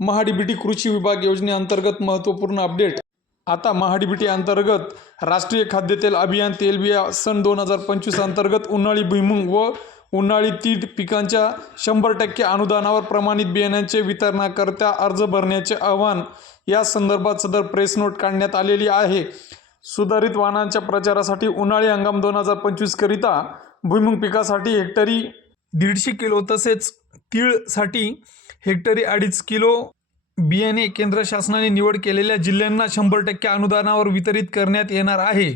महाडीबीटी कृषी विभाग योजनेअंतर्गत महत्त्वपूर्ण अपडेट। आता महाडीबीटी अंतर्गत राष्ट्रीय खाद्यतेल अभियान तेलबिया सन 2025 अंतर्गत उन्हाळी भुईमूग व उन्हाळी तीळ पिकांच्या 100% अनुदानावर प्रमाणित बियाण्यांचे वितरणाकरता अर्ज भरण्याचे आवाहन या संदर्भात सदर प्रेस नोट काढण्यात आलेली आहे। सुधारित वाहनांच्या प्रचारासाठी उन्हाळी हंगाम 2025 करिता भुईमूग पिकासाठी हेक्टरी 150 किलो तसेच तीळसाठी हेक्टरी 2.5 किलो बियाणे केंद्र शासनाने निवड केलेल्या जिल्ह्यांना 100% अनुदानावर वितरित करण्यात येणार आहे।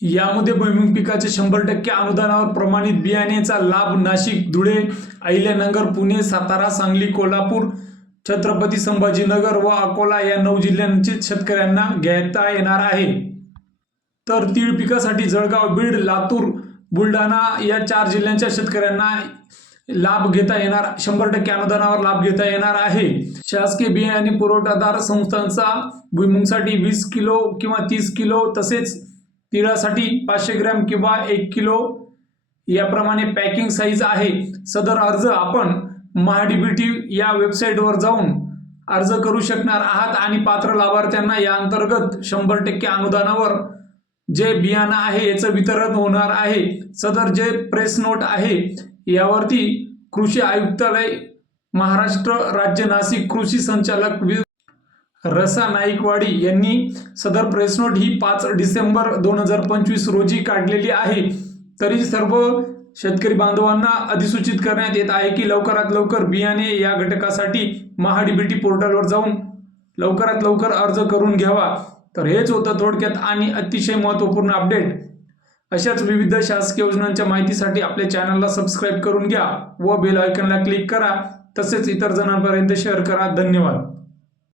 यामध्ये भुईमूग पिकाचे 100% अनुदानावर प्रमाणित बियाण्याचा लाभ नाशिक, धुळे, अहिल्यानगर, पुणे, सातारा, सांगली, कोल्हापूर, छत्रपती संभाजीनगर व अकोला या 9 जिल्ह्यांचे शेतकऱ्यांना घेता येणार आहे। तर तीळ पिकासाठी जळगाव, बीड, लातूर, बुलढाणा या 4 जिल्ह्यांच्या शेतकऱ्यांना लाभ घेता येणार 100% अनुदानावर लाभ घेता येणार आहे। शासकीय बियाणे पुरवठादार संस्थांचा भुईमूगसाठी 20 किलो किंवा 30 किलो तसेच तिळासाठी 500 ग्रॅम किंवा 1 किलो याप्रमाणे पॅकिंग साईज आहे। सदर अर्ज आपण महाडीबीटी या वेबसाईटवर जाऊन अर्ज करू शकणार आहात आणि पात्र लाभार्थ्यांना या अंतर्गत 100% अनुदानावर जे बियाणं आहे याचं वितरण होणार आहे। सदर जे प्रेस नोट आहे यावरती कृषी आयुक्तालय महाराष्ट्र राज्य नाशिक कृषी संचालक रसा नाईकवाडी यांनी सदर प्रेस नोट ही 5 डिसेंबर 2025 रोजी काढलेली आहे। तरी सर्व शेतकरी बांधवांना अधिसूचित करण्यात येत आहे की लवकरात लवकर बियाणे या घटकासाठी महाडीबीटी पोर्टलवर जाऊन लवकरात लवकर अर्ज करून घ्यावा। तर हेच होतं थोडक्यात आणि अतिशय महत्त्वपूर्ण अपडेट। अशाच विविध शासकीय योजनांच्या माहितीसाठी आपल्या चॅनलला सबस्क्राईब करून घ्या व बेल आयकॉनला क्लिक करा, तसेच इतर जणांपर्यंत शेअर करा। धन्यवाद।